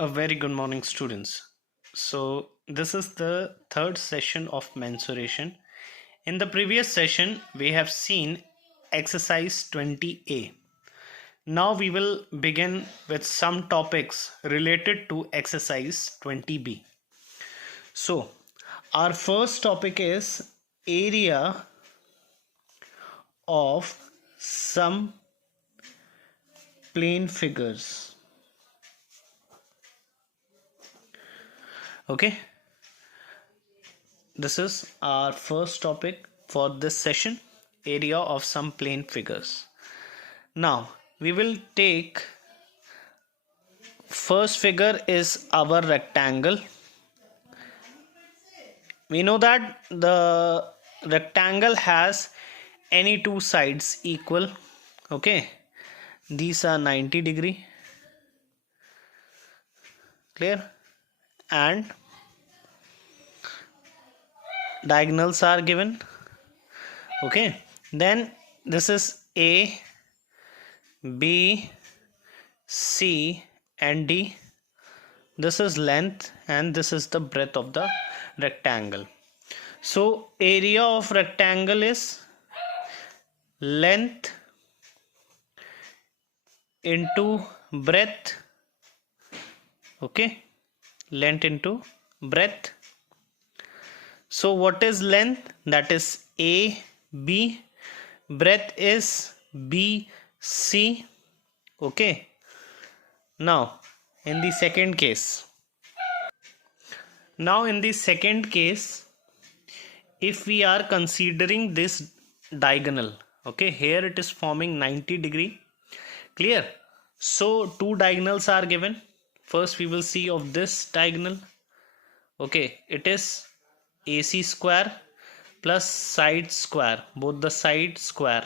A very good morning, students. So, this is the third session of mensuration. In the previous session, we have seen exercise 20A. Now, we will begin with some topics related to exercise 20B. So, our first topic is area of some plane figures. Okay, this is our first topic for this session, area of some plane figures. Now we will take first figure is our rectangle. We know that the rectangle has any two sides equal. Okay, these are 90-degree, clear, and diagonals are given. Okay, then this is A, B, C and D. This is length and this is the breadth of the rectangle. So area of rectangle is length into breadth. Okay, length into breadth. So what is length? That is AB. Breadth is BC. Okay, now in the second case, if we are considering this diagonal, okay, here it is forming 90-degree, clear. So two diagonals are given. First we will see of this diagonal. Okay, it is AC square plus side square, both the side square.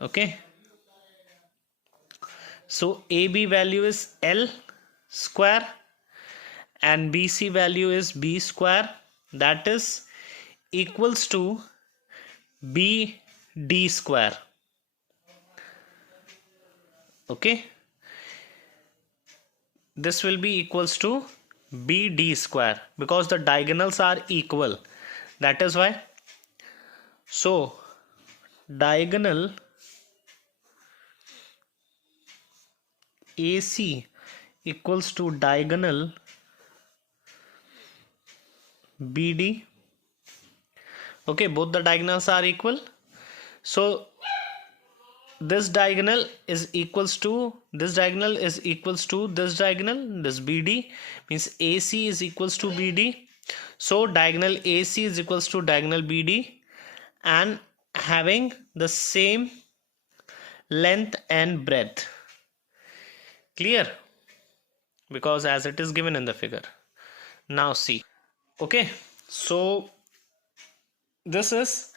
Okay, so AB value is L square and BC value is B square, that is equals to BD square. Okay, this will be equals to BD square because the diagonals are equal, that is why. So diagonal AC equals to diagonal BD. Okay, both the diagonals are equal. So this diagonal is equals to this diagonal is equals to this diagonal. This BD means AC is equals to BD. So diagonal AC is equals to diagonal BD and having the same length and breadth. Clear? Because as it is given in the figure. Now see. Okay, so this is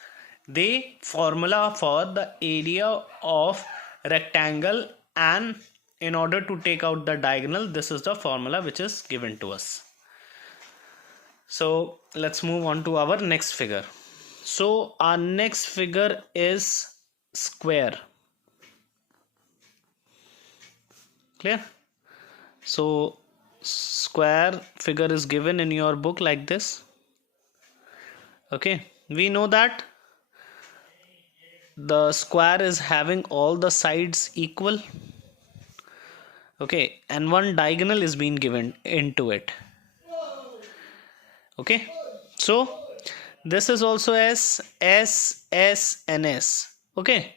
the formula for the area of rectangle, and in order to take out the diagonal, this is the formula which is given to us. So let's move on to our next figure. So our next figure is square. Clear? So square figure is given in your book like this. Okay, we know that the square is having all the sides equal. Okay, and one diagonal is being given into it. Okay, so this is also as S, S and S. Okay,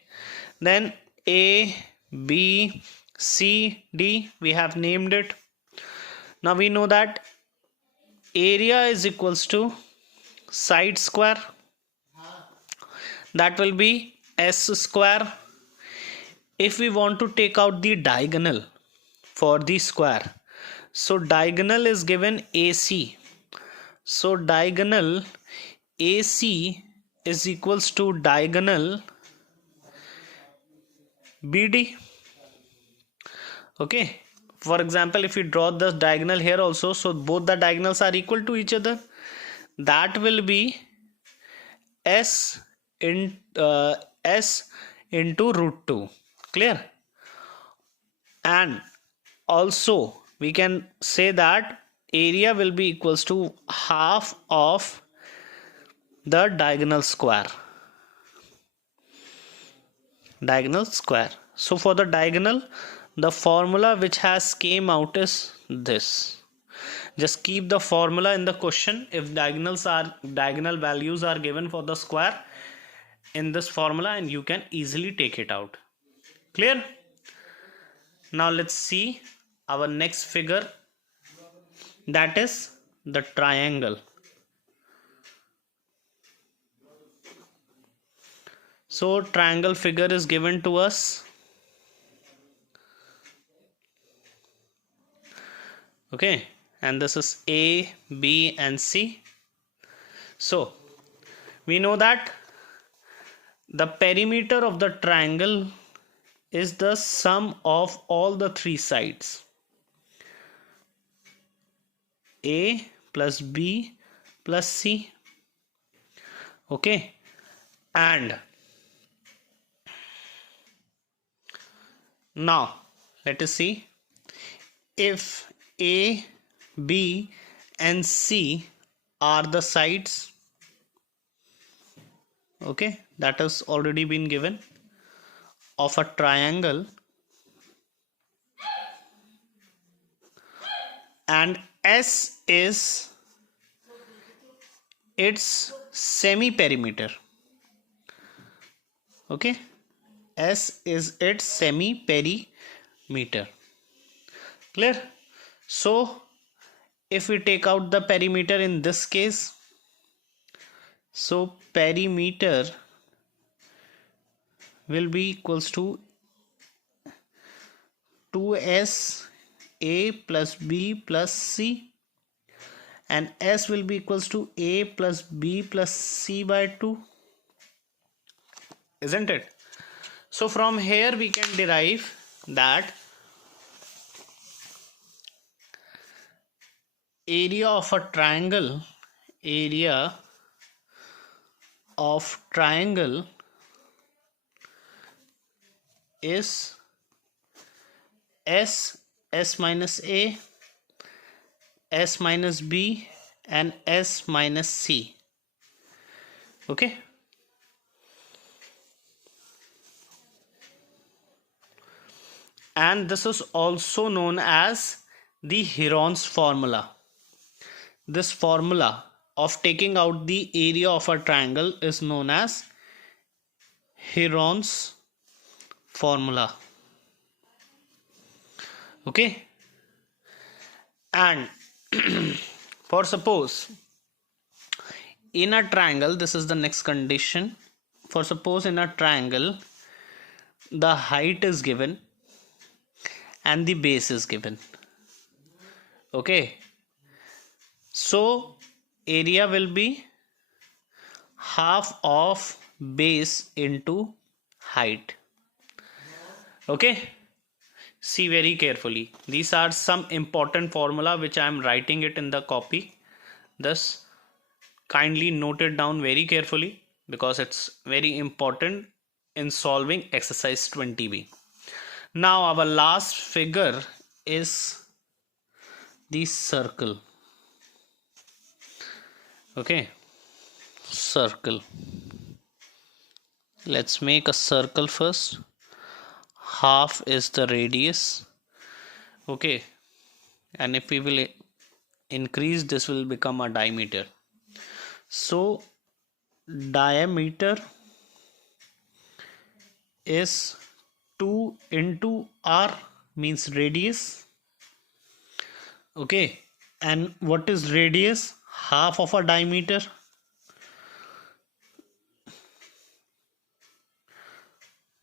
then A, B, C, D, we have named it. Now we know that area is equals to side square, that will be S square. If we want to take out the diagonal for the square, so diagonal is given AC. So diagonal AC is equals to diagonal BD. Okay, for example, if we draw the diagonal here also, so both the diagonals are equal to each other, that will be S into root 2. Clear? And also we can say that area will be equals to half of the diagonal square. So for the diagonal, the formula which has came out is this. Just keep the formula in the question. If diagonal values are given for the square in this formula, and you can easily take it out. Clear? Now let's see our next figure, that is the triangle. So triangle figure is given to us. Okay, and this is A, B and C. So we know that the perimeter of the triangle is the sum of all the three sides. A plus B plus C. Okay, and now let us see if A, B and C are the sides. Okay, that has already been given of a triangle, and S is its semi perimeter. Okay, S is its semi perimeter. Clear? So if we take out the perimeter in this case, so perimeter will be equals to 2S A plus B plus C, and S will be equals to A plus B plus C by 2, isn't it? So from here we can derive that area of triangle is S minus A, S minus B and S minus C. Okay, and this is also known as the Heron's formula. This formula of taking out the area of a triangle is known as Heron's formula. Okay, and for suppose in a triangle, this is the next condition. For suppose in a triangle the height is given and the base is given. Okay, so area will be half of base into height. Okay, see very carefully. These are some important formula which I am writing it in the copy. Thus kindly note it down very carefully because it's very important in solving exercise 20b. Now our last figure is the circle. Okay, circle. Let's make a circle first. Half is the radius. Okay, and if we will increase, this will become a diameter. So diameter is 2 into r, means radius. Okay, and what is radius? Half of a diameter.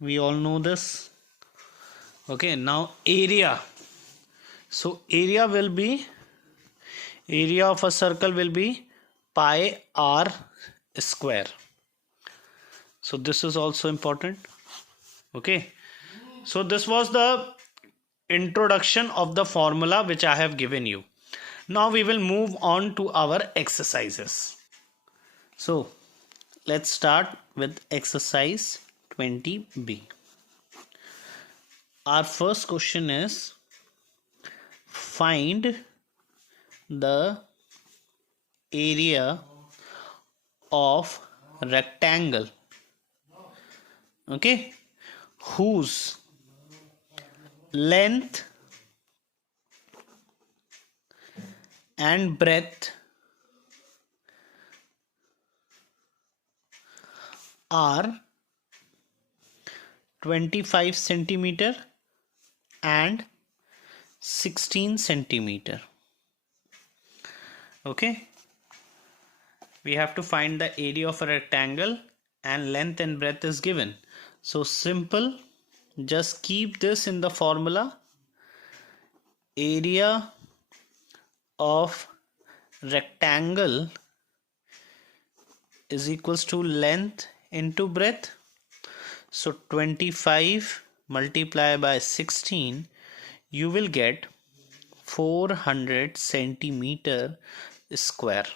We all know this. Okay, now area. So area of a circle will be pi r square. So this is also important. Okay, so this was the introduction of the formula which I have given you. Now we will move on to our exercises. So let's start with exercise 20b. Our first question is, find the area of rectangle, okay, whose length and breadth are 25 centimeter and 16 centimeter. Okay, we have to find the area of a rectangle and length and breadth is given. So simple, just keep this in the formula. Area of rectangle is equals to length into breadth. So 25 multiplied by 16, you will get 400 centimeter square.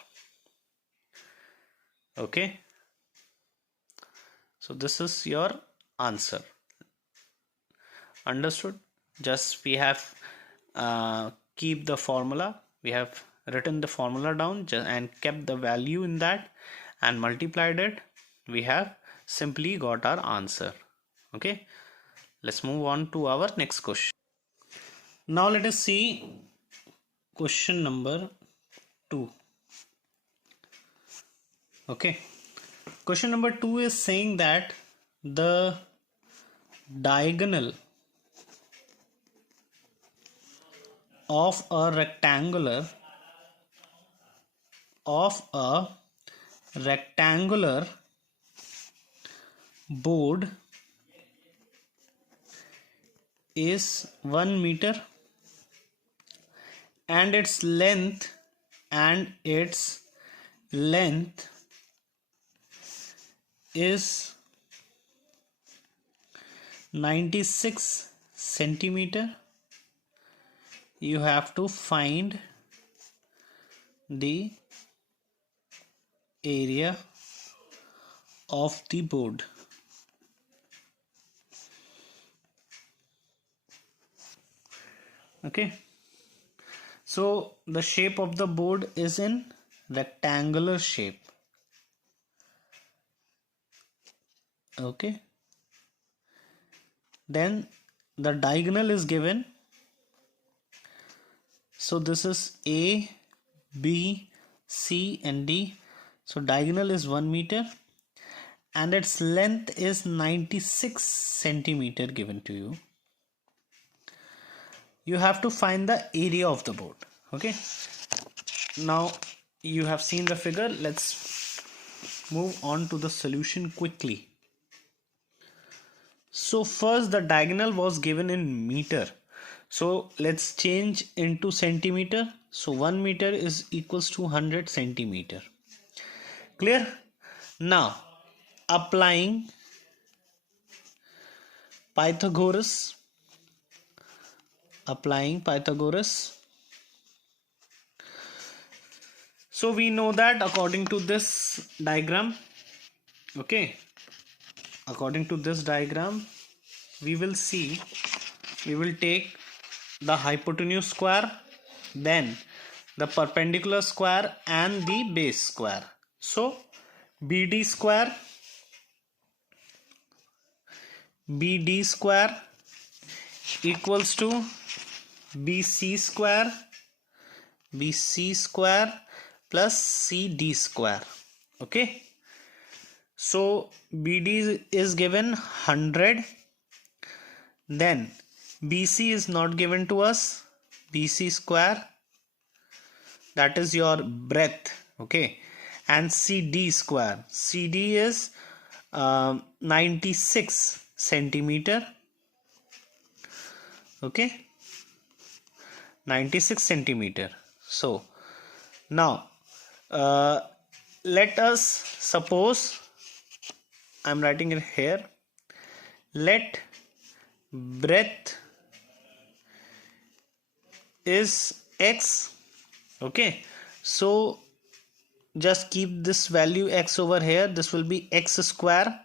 Okay, so this is your answer. Understood? Just we have keep the formula. We have written the formula down and kept the value in that and multiplied it. We have simply got our answer. Okay, let's move on to our next question. Now let us see question number 2. Okay, question number 2 is saying that the diagonal of a rectangular board is 1 meter and its length is 96 centimeter. You have to find the area of the board. Okay, so the shape of the board is in rectangular shape. Okay, then the diagonal is given. So this is A, B, C and D. So diagonal is 1 meter and its length is 96 centimeter given to you. You have to find the area of the board. Okay, now you have seen the figure. Let's move on to the solution quickly. So first the diagonal was given in meter, so let's change into centimeter. So 1 meter is equals to 100 centimeter. Clear? Now applying Pythagoras, so we know that according to this diagram, okay, according to this diagram, we will take the hypotenuse square, then the perpendicular square and the base square. So BD square equals to BC square plus CD square. Okay, so BD is given 100, then BC is not given to us, BC square, that is your breadth. Okay, and CD square, CD is 96 centimeter. Okay, 96 centimeter. So now let us suppose, I'm writing it here, let breadth is x. Okay, so just keep this value x over here. This will be x square,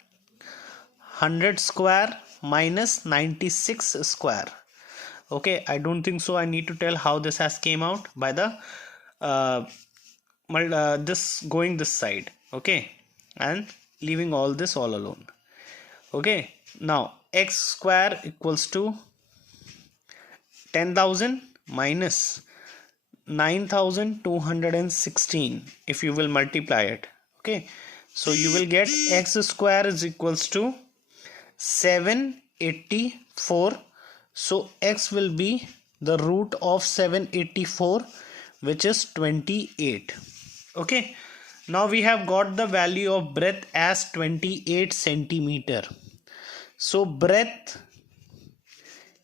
100 square minus 96 square. Okay, I don't think so I need to tell how this has came out by the this going this side, okay, and leaving all this all alone. Okay, now x square equals to 10,000 minus 9,216 if you will multiply it. Okay, so you will get x square is equals to 784. So x will be the root of 784, which is 28. Okay, now we have got the value of breadth as 28 centimeter. So breadth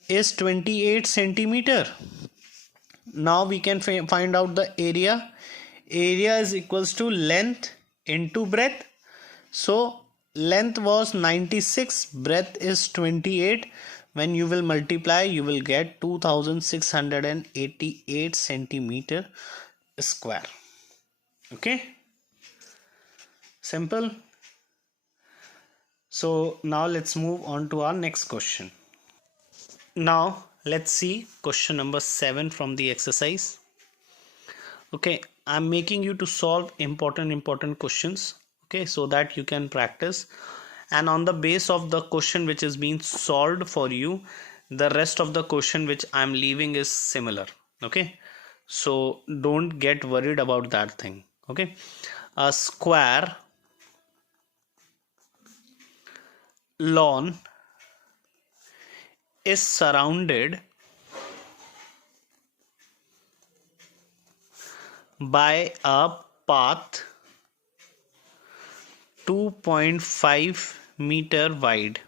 is 28 centimeter. Now we can find out the area. Area is equals to length into breadth. So length was 96, breadth is 28. When you will multiply, you will get 2688 centimeter square. Okay, simple. So now let's move on to our next question. Now let's see question number 7 from the exercise. Okay, I'm making you to solve important questions, okay, so that you can practice, and on the base of the question which is being solved for you, the rest of the question which I'm leaving is similar. Okay, so don't get worried about that thing. Okay, a square lawn is surrounded by a path 2.5 meter wide.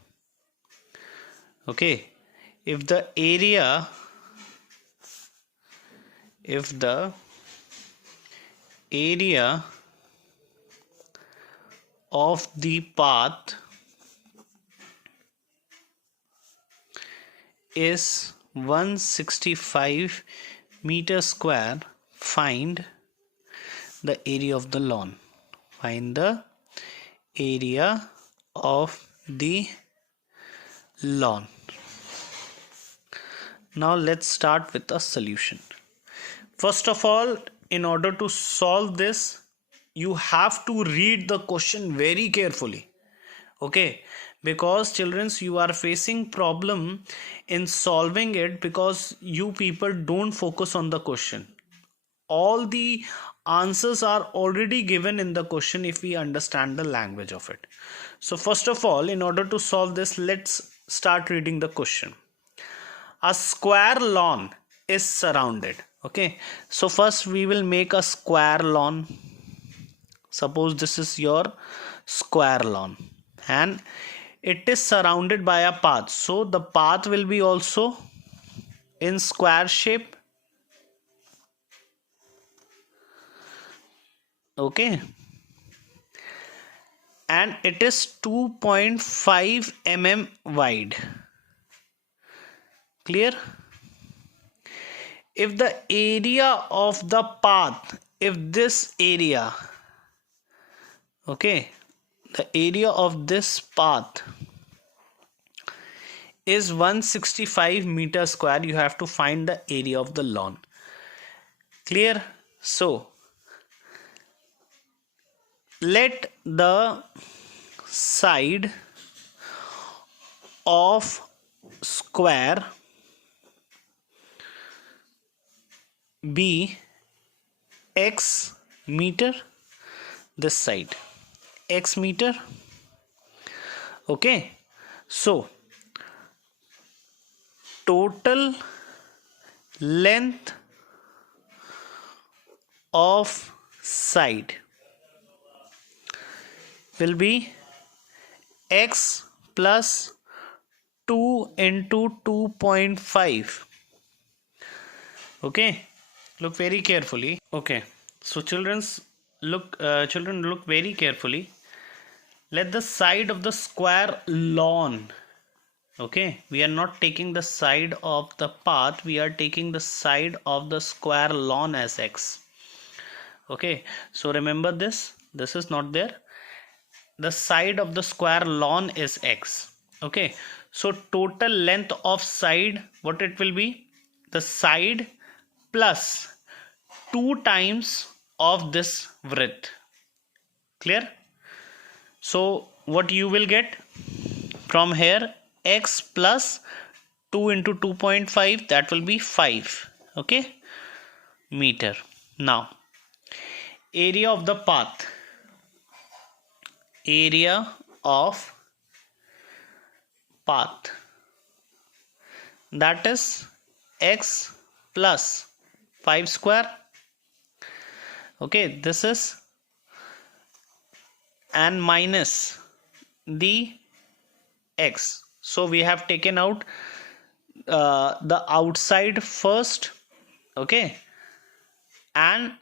Okay, if the area of the path is 165 meter square, find the area of the lawn. Find the area of the lawn. Now let's start with a solution. First of all, in order to solve this, you have to read the question very carefully. Okay, because childrens, you are facing problem in solving it because you people don't focus on the question. All the answers are already given in the question if we understand the language of it. So first of all, in order to solve this, let's start reading the question. A square lawn is surrounded. Okay, so first we will make a square lawn. Suppose this is your square lawn and it is surrounded by a path, so the path will be also in square shape. Okay, and it is 2.5 mm wide. Clear? If the area of the path, if this area, okay, the area of this path is 165 meter square, you have to find the area of the lawn. Clear? So let the side of square be x meter, this side x meter. Okay, so total length of side will be x plus 2 into 2.5. Okay, look very carefully. Okay, so children look very carefully. Let the side of the square lawn, okay, we are not taking the side of the path, we are taking the side of the square lawn as x. Okay, so remember this is not there. The side of the square lawn is x. Okay, so total length of side, what it will be? the side plus 2 times of this width. Clear? So what you will get from here, x plus 2 into 2.5, that will be 5, okay, meter. Now area of the path, area of path, that is x plus 5 square, okay, this is, and minus the x. So we have taken out the outside first, okay, and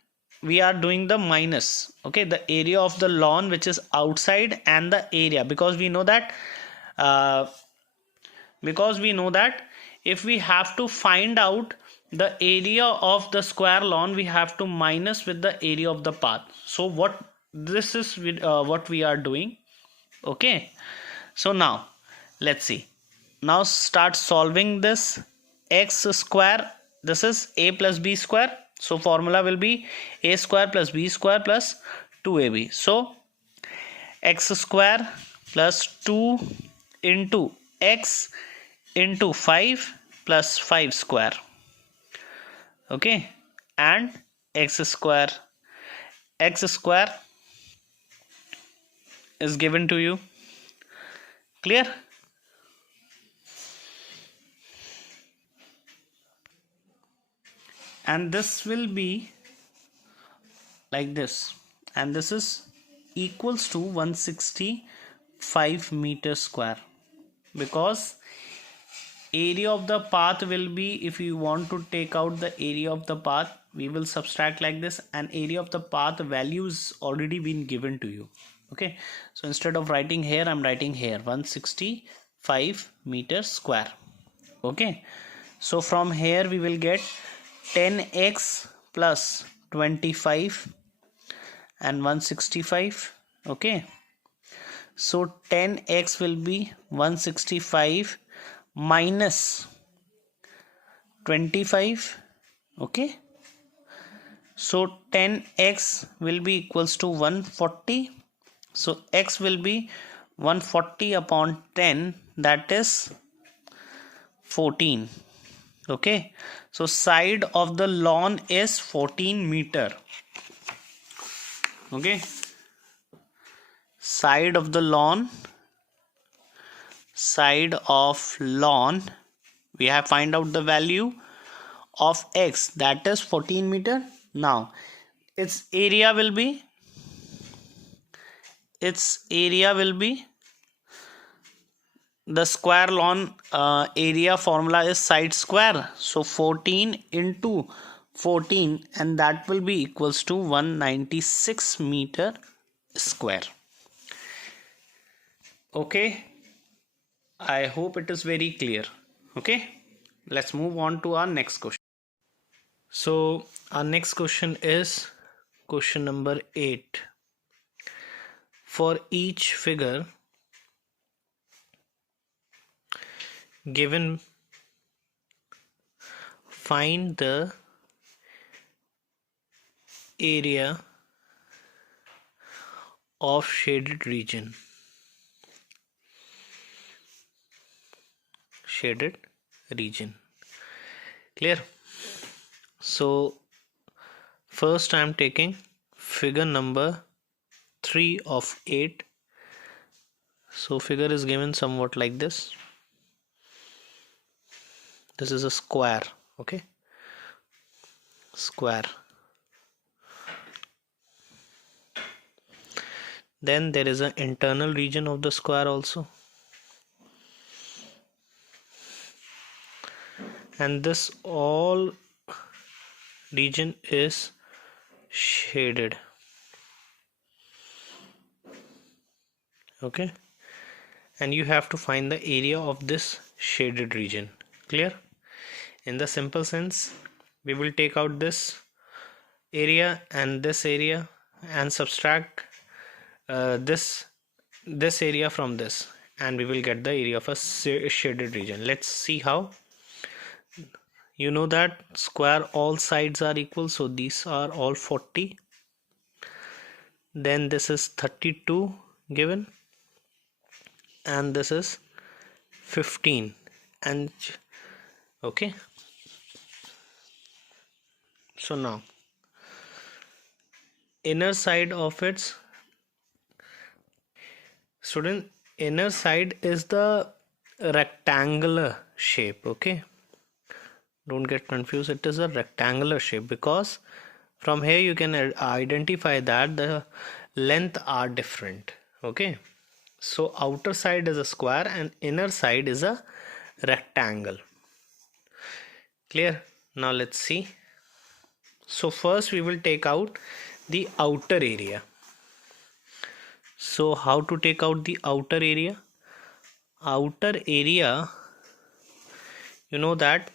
we are doing the minus, okay, the area of the lawn which is outside and the area, because we know that if we have to find out the area of the square lawn, we have to minus with the area of the path. So what this is what we are doing, okay. So now let's see, now start solving this. X square, this is a plus b square, so formula will be a square plus b square plus 2ab. So x square plus 2 into x into 5 plus 5 square, okay, and x square is given to you. Clear? And this will be like this, and this is equals to 165 meter square, because area of the path will be, if you want to take out the area of the path, we will subtract like this, and area of the path values already been given to you, okay. So instead of writing here, I'm writing here 165 meter square, okay. So from here we will get 10x plus 25 and 165, okay. So 10x will be 165 minus 25, okay. So 10x will be equals to 140, so x will be 140 upon 10, that is 14, okay. So side of the lawn is 14 meter, okay. Side of lawn, we have find out the value of x, that is 14 meter. Now its area will be the square lawn area formula is side square, so 14 into 14, and that will be equals to 196 meter square, okay. I hope it is very clear, okay. Let's move on to our next question. So our next question is question number 8. For each figure given, find the area of shaded region. Clear? So first I am taking figure number 3 of 8. So figure is given somewhat like this. This is a square, okay, square. Then there is an internal region of the square also, and this all region is shaded, okay, and you have to find the area of this shaded region. Clear? In the simple sense, we will take out this area and this area and subtract this area from this, and we will get the area of a shaded region. Let's see how. you know that square all sides are equal, so these are all 40. Then this is 32 given, and this is 15, and okay. So now inner side of its student, inner side is the rectangular shape. Okay, don't get confused, it is a rectangular shape because from here you can identify that the length are different. Okay, so outer side is a square and inner side is a rectangle. Clear? Now let's see. So first we will take out the outer area. So how to take out the outer area? Outer area, you know that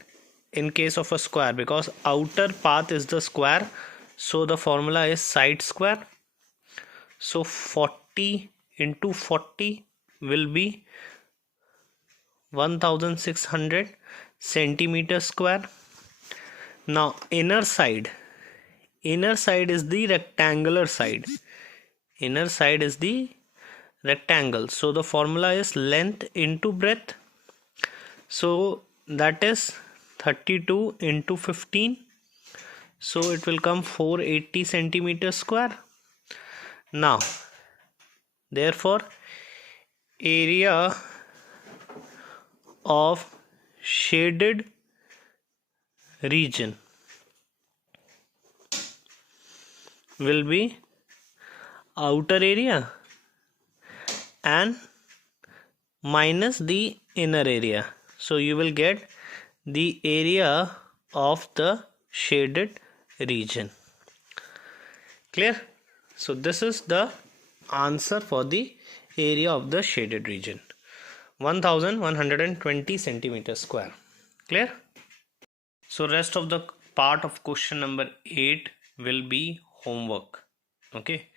in case of a square, because outer path is the square, so the formula is side square. So 40 into 40 will be 1600 centimeter square. Now inner side is the rectangular side. Inner side is the rectangle, so the formula is length into breadth. So that is 32 into 15, so it will come 480 centimeter square. Now therefore area of shaded region will be outer area and minus the inner area, so you will get the area of the shaded region. Clear? So this is the answer for the area of the shaded region, 1120 centimeter square. Clear? So rest of the part of question number 8 will be homework. Okay,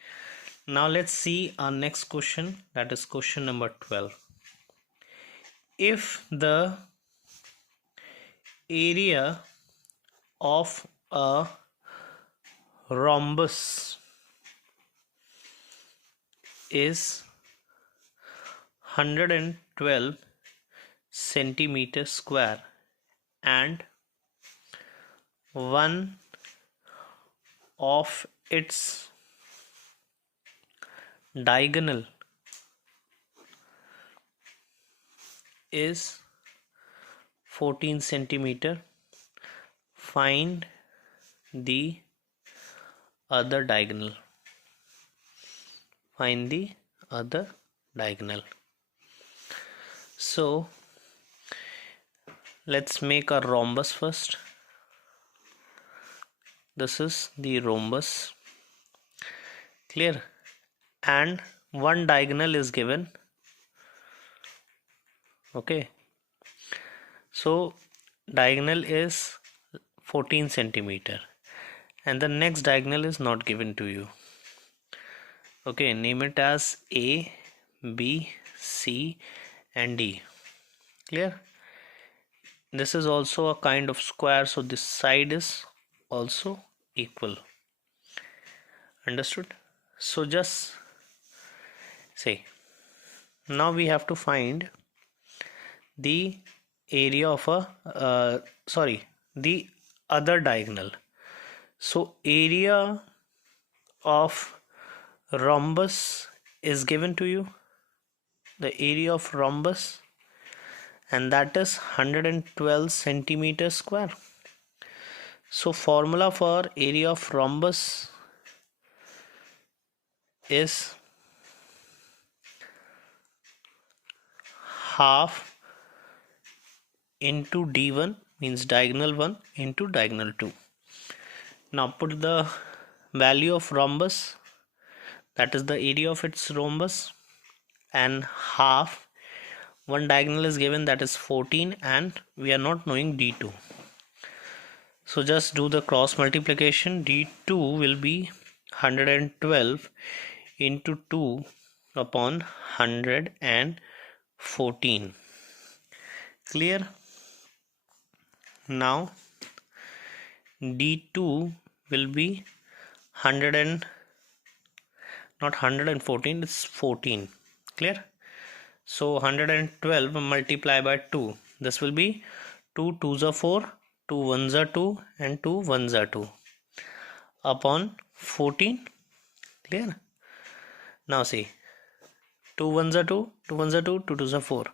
now let's see our next question, that is question number 12. If the area of a rhombus is 112 centimeter square and one of its diagonal is 14 centimeter, find the other diagonal. Find the other diagonal. So let's make a rhombus first. This is the rhombus. Clear? And one diagonal is given. Okay, so diagonal is 14 centimeter and the next diagonal is not given to you. Okay, name it as A, B, C and D. Clear? This is also a kind of square, so this side is also equal. Understood? So just say, now we have to find the area of a the other diagonal. So area of rhombus is given to you, the area of rhombus, and that is 112 centimeter square. So formula for area of rhombus is half into d1, means diagonal 1 into diagonal 2. Now put the value of rhombus, that is the area of its rhombus, and half, one diagonal is given, that is 14, and we are not knowing d2, so just do the cross multiplication. d2 will be 112 into 2 upon 114. Clear? Now D2 will be 100 and not 114, it's 14. Clear? So 112 multiply by 2. This will be 2 2s are 4, 2 1s are 2 and 2 1s are 2 upon 14. Clear? Now see, 2 1s are 2, 2 1s are 2, 2 2s are 4,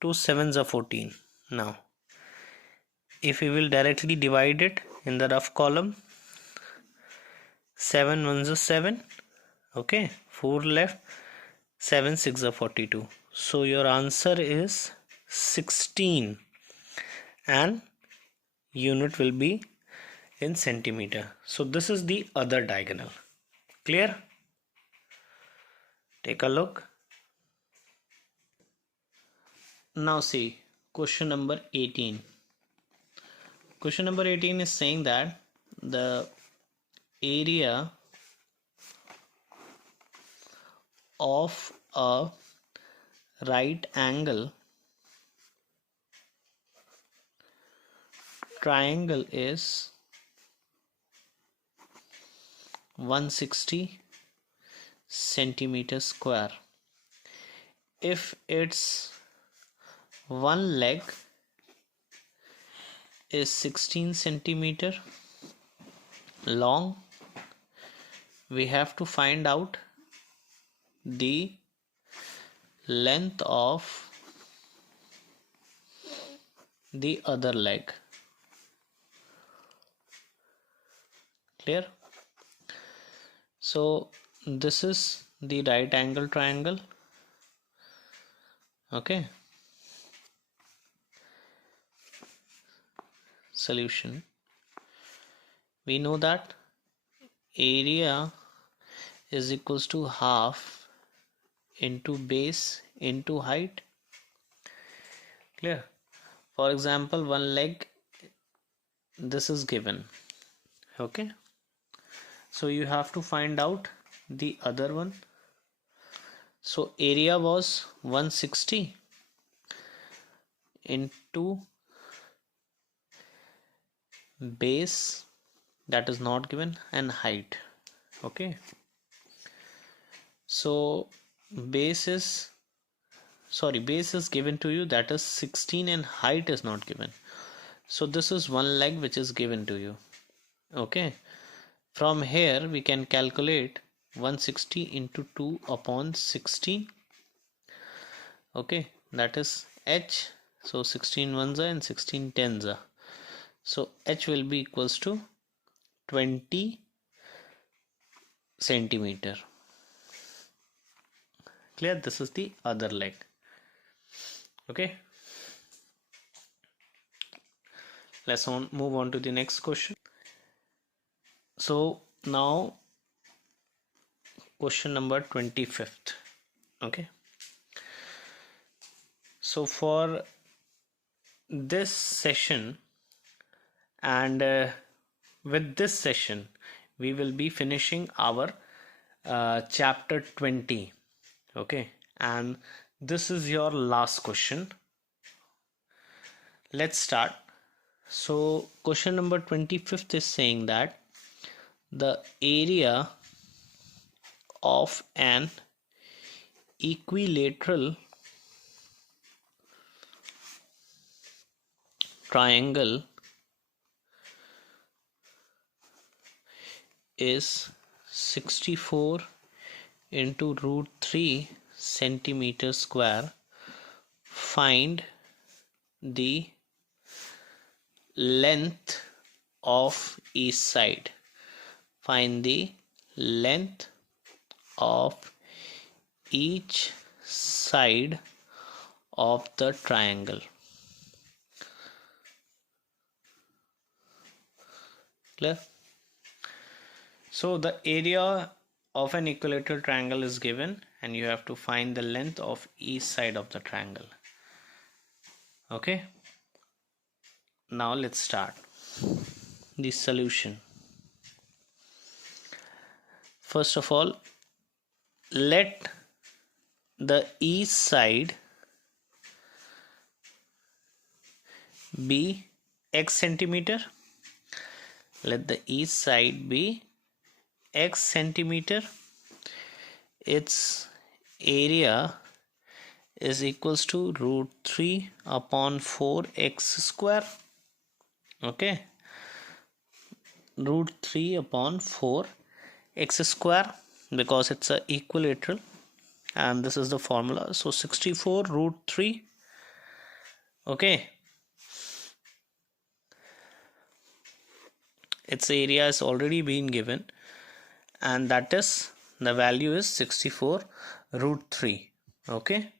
2 7s are 14. Now if we will directly divide it in the rough column, 7 1s are 7, okay, 4 left, 7 6 are 42. So your answer is 16 and unit will be in centimeter. So this is the other diagonal. Clear? Take a look. Now see question number 18. Question number 18 is saying that the area of a right angle triangle is 160 centimeter square. If its one leg is 16 centimeter long, we have to find out the length of the other leg. Clear? So this is the right angle triangle. Okay. Solution. We know that area is equals to half into base into height. Clear? For example, one leg, this is given. Okay. So you have to find out the other one. So area was 160 into base, that is not given, and height. Okay. So base is given to you, that is 16, and height is not given. So this is one leg which is given to you. Okay. From here we can calculate 160 into 2 upon 16. Okay, that is h. So 16 ones are and 16 tens are. So h will be equals to 20 centimeter. Clear? This is the other leg. Okay. Let's move on to the next question. So now question number 25th. Okay. So for this session and with this session we will be finishing our chapter 20. Okay, and this is your last question. Let's start. So question number 25th is saying that the area of an equilateral triangle is 64 into root 3 centimeter square. Find the length of each side. Find the length of each side of the triangle. Clear? So the area of an equilateral triangle is given and you have to find the length of each side of the triangle. Okay, now let's start the solution. First of all, let the each side be x centimeter. let the each side be x centimeter. Its area is equals to root 3 upon 4x square. Okay, root 3 upon 4 x square, because it's a equilateral, and this is the formula. So 64 root 3. Okay, its area is already been given, and that is, the value is 64 root 3. Okay,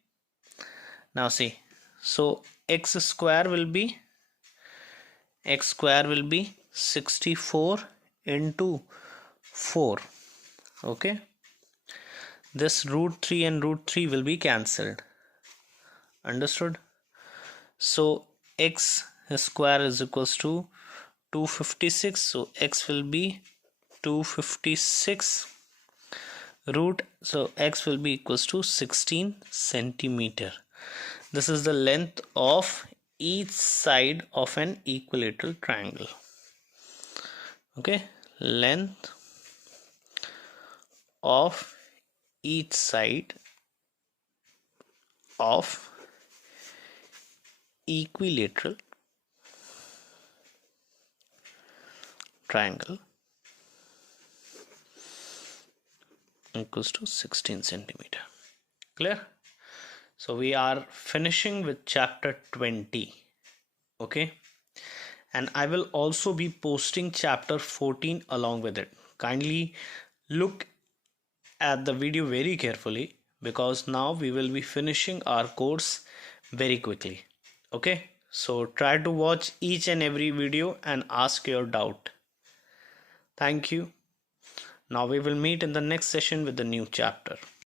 now see, so x square will be 64 into 4. Okay, this root 3 and root 3 will be cancelled. Understood? So x square is equals to 256. So x will be 256 root, so x will be equals to 16 centimeter. This is the length of each side of an equilateral triangle. Okay, length of each side of equilateral triangle equals to 16 centimeter. Clear? So we are finishing with chapter 20. Okay, and I will also be posting chapter 14 along with it. Kindly look at the video very carefully, because now we will be finishing our course very quickly. Okay, so try to watch each and every video and ask your doubt. Thank you. Now we will meet in the next session with the new chapter.